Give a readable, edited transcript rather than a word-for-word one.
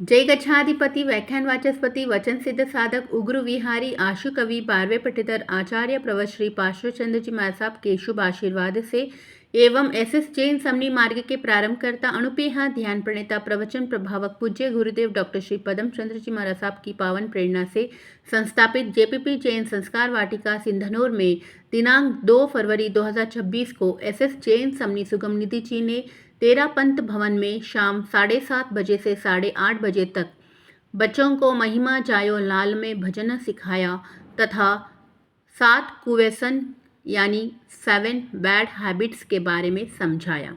जय गच्छाधिपति व्याख्यान वाचस्पति वचन सिद्ध साधक उग्र विहारी आशु कवि 12वें पट्टीधर आचार्य प्रवत श्री पार्श्वचंद्र जी महाराज साहब के शुभ आशीर्वाद से एवं एसएस जैन समनी मार्ग के प्रारंभकर्ता अनुपेहा ध्यान प्रणेता प्रवचन प्रभावक पूज्य गुरुदेव डॉक्टर श्री पदम चंद्र जी महाराज साहब की पावन प्रेरणा से संस्थापित जेपीपी जैन संस्कार वाटिका सिंधनौर में दिनांक 2 फरवरी 2026 को एसएस जैन समनी सुगम निधि जी ने 13 पंत भवन में शाम 7:30 बजे से 8:30 बजे तक बच्चों को महिमा जायो लाल में भजन सिखाया तथा 7 कुव्यसन यानी 7 बैड हैबिट्स के बारे में समझाया।